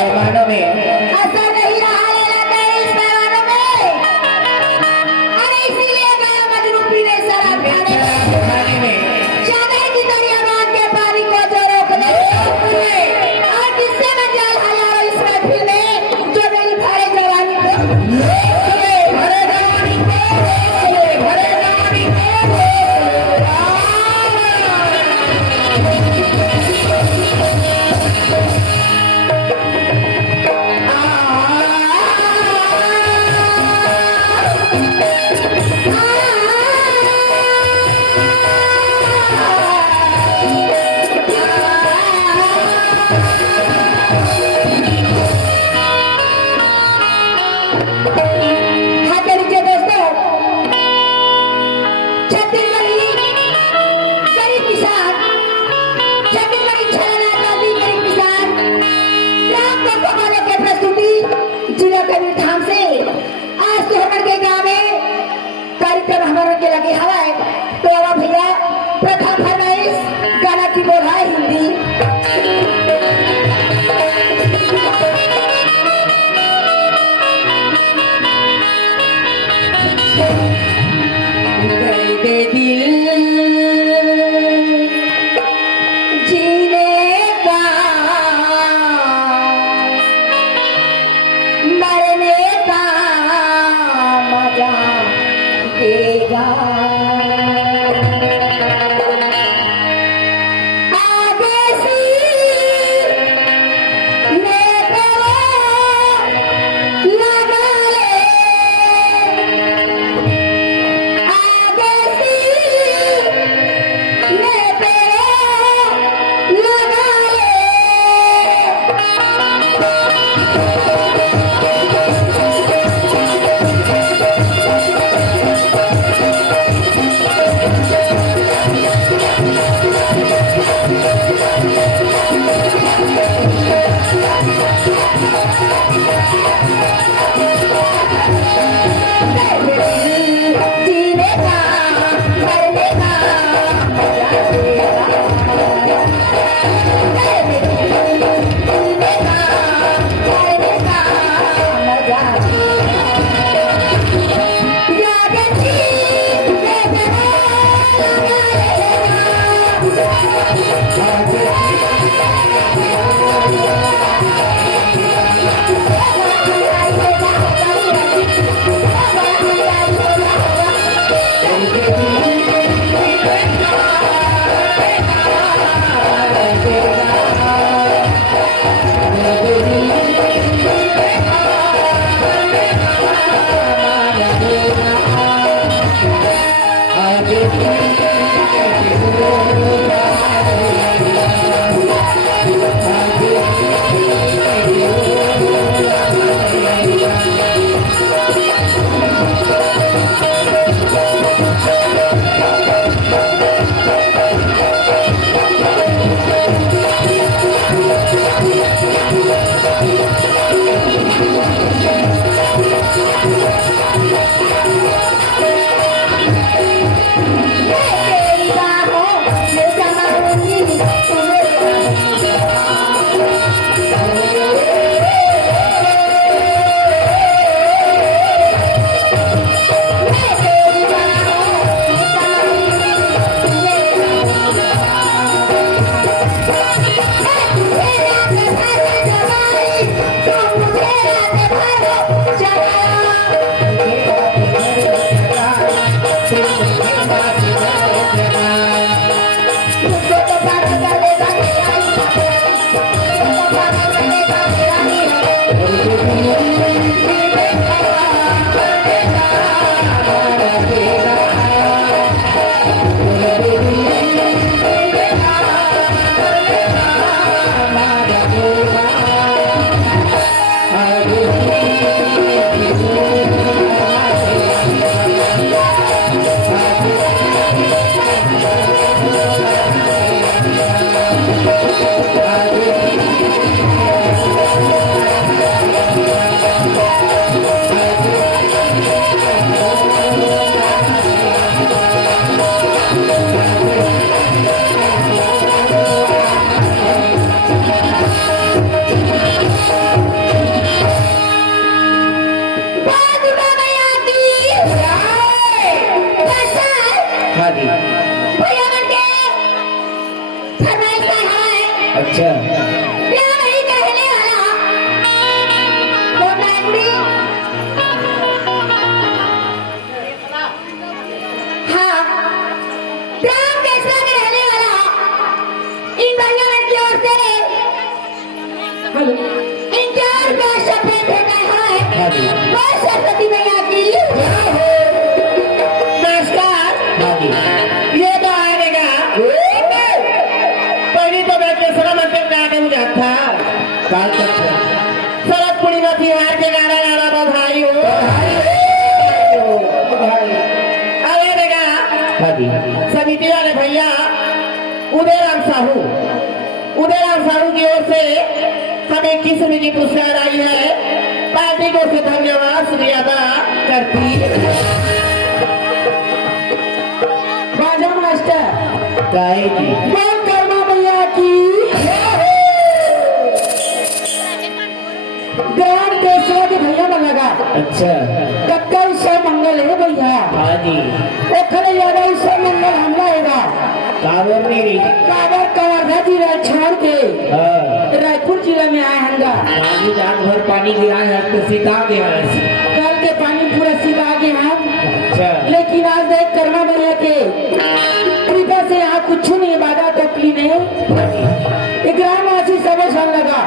पैमानों में असर नहीं रहा लेना इस पैमानों में। अरे इसीलिए गया मजनू पीने शराब खाने में चादर की दरिया बांध के पानी को जो रोक ले और किससे न जाल हजारों इस महफिल में जो मेरी भरे जवानी को भरे जवानी को भरे जवानी को हेलो इन चार को शपथ देना है हाँ जी मैं सरस्वती मैया की नमस्कार हाँ जी ये तो आएगा पहली तो मैं दूसरा मंत्र का आगे मुझे था बात करते शरद पूर्णिमा त्योहार के गाना गाना बधाई हो अरे बेगा हाँ जी समिति वाले भैया उदयराम साहू की ओर से हमें 21 रुपए की पुरस्कार आई है पार्टी को से धन्यवाद शुक्रिया अदा करती बाजा मास्टर गाय जी मैं कर्मा मैया की ग्राम केशवा के भैया में लगा अच्छा कक्कल से मंगल है भैया हाँ जी ओखले यादव से मंगल हमला हैगा काबर मेरी काबर कवर्धा जिला छोड़ के हाँ रायपुर जिला में आए हंगा पानी रात भर पानी गिराए हैं तो सीता के यहाँ से कल के पानी पूरा सीधा आगे हम अच्छा लेकिन आज देख कर्मा भैया के कृपा से यहाँ कुछ नहीं बाधा तकलीफ नहीं ग्रामवासी सब सन लगा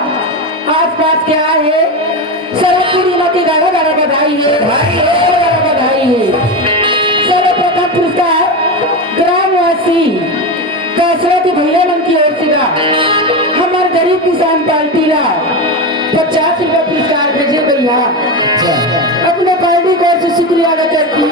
आस पास क्या है सरस्वती माँ की गाड़ा गाड़ा बधाई है गाड़ा बधाई है सर्वप्रथम पुरस्कार ग्रामवासी कसरत भैया मन की ओर से का हमारे गरीब किसान पार्टी ला 50 रुपये पुरस्कार भेजे भैया अच्छा अपने पार्टी को ओर से शुक्रिया अदा करती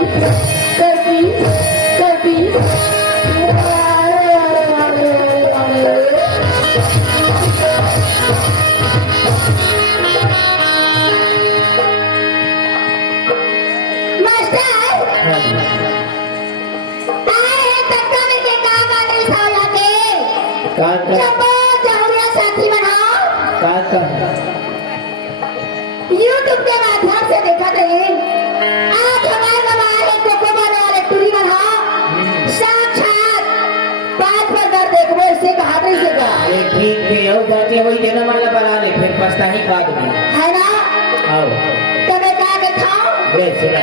हाँ जी साथी बनाओ का यूट्यूब के माध्यम से देखा थे आज हमारे कोकोबार वाले टूरी बनाओ साक्षात 5 पर देखो इससे कहा था इसे कहा ये ठीक है और जाते वही देना वाला बना ले फिर पछता ही बाद में है ना आओ तो मैं क्या दिखाऊं ये सुना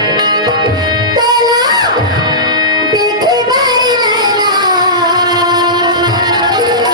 Thank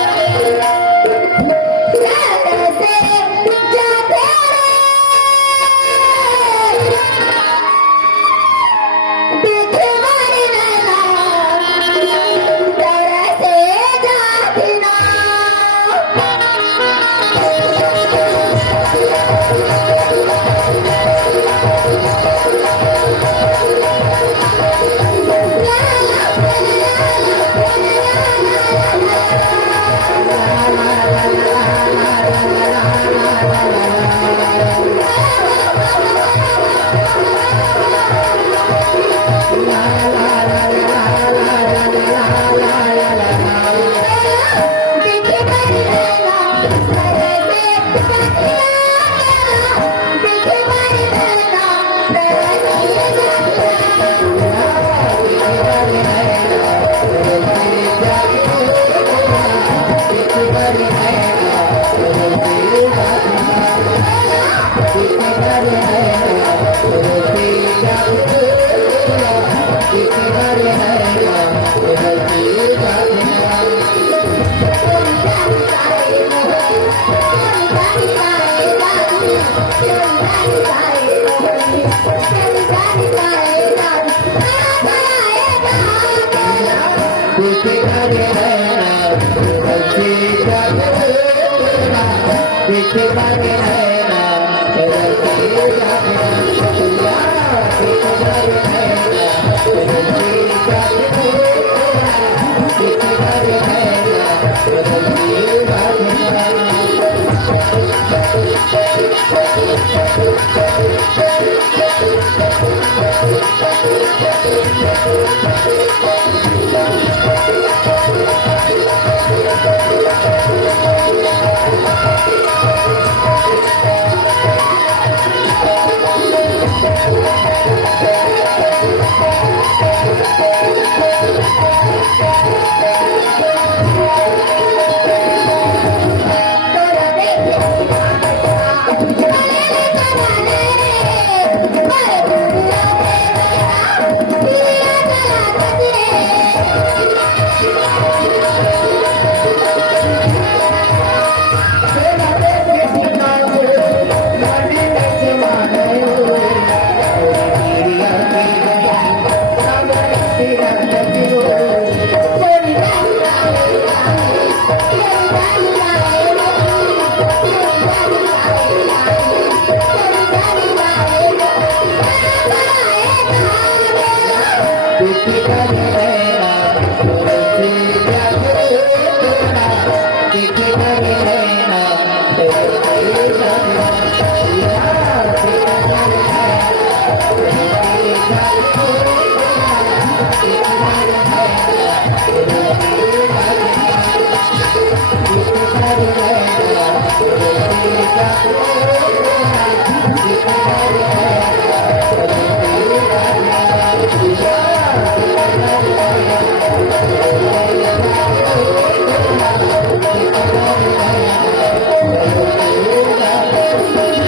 you.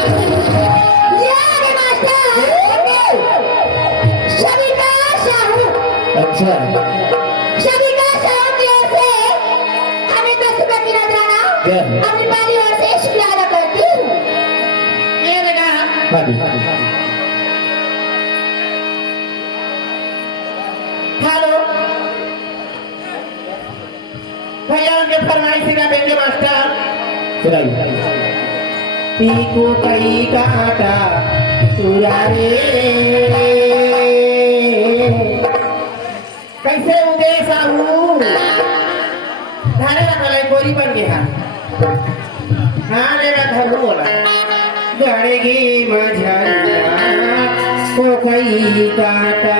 या रे मास्टर शबिका शाहू अच्छा शबिका शाहू की ओर से हमें 10 रुपए की नजराना क्या? अपनी परिवार से शुक्रिया अदा करती हूँ ये लगा हेलो भैया उनके फरमाइशी का देंगे मास्टर सुनाइए पीको कई काटा सुरारे कैसे उदे साहू धारे रखा गोरी बन गया हाँ मेरा धर्म बोला गड़ेगी मझरिया को कई काटा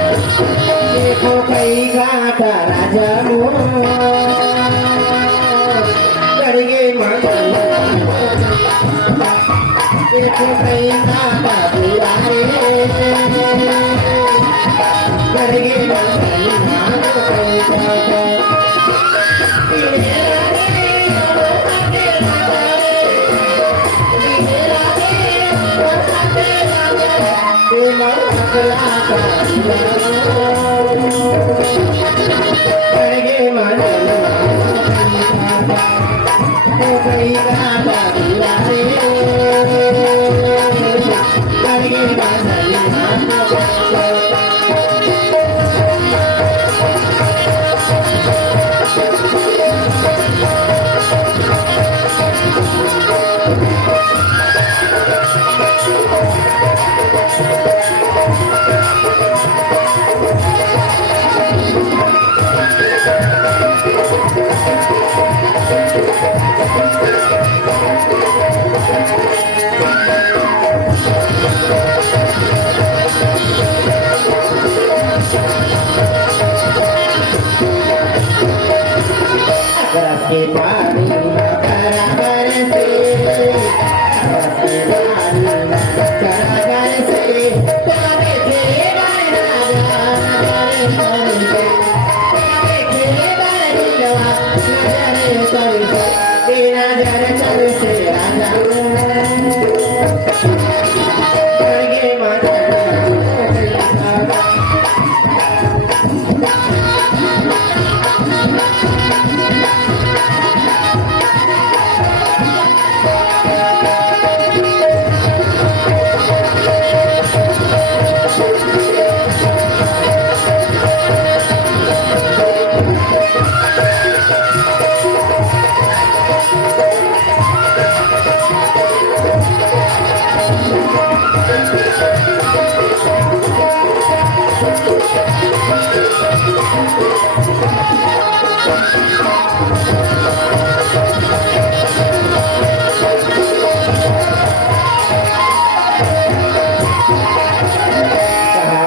देखो कई गाता राजा मोर करगे देखो कई गाता बुलारे करगे कई गाता के पानी बराबर से बराबर से तोरे के तेरा जर चल से राजा करगे माता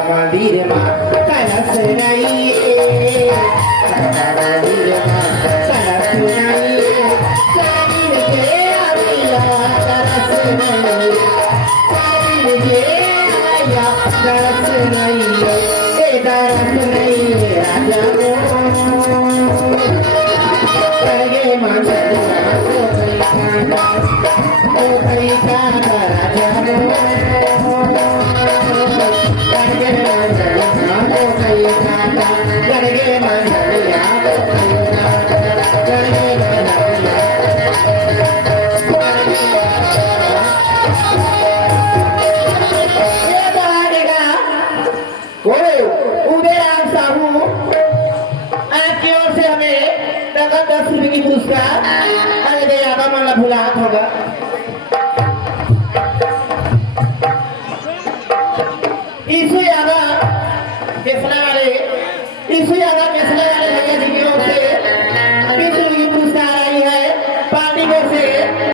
मंदिर माँ कलश नहीं मंदिर माँ कलश नहीं शरीर के अमिला कलश नहीं शरीर के अमिला कलश नहीं ये दरस नहीं राजा करगे मंदिर तो कई काटा राजा उदय राम साहू आपकी ओर से हमें अरे दे यादा मला भुलात होगा ईसु यादा किसने वाले ईसु यादा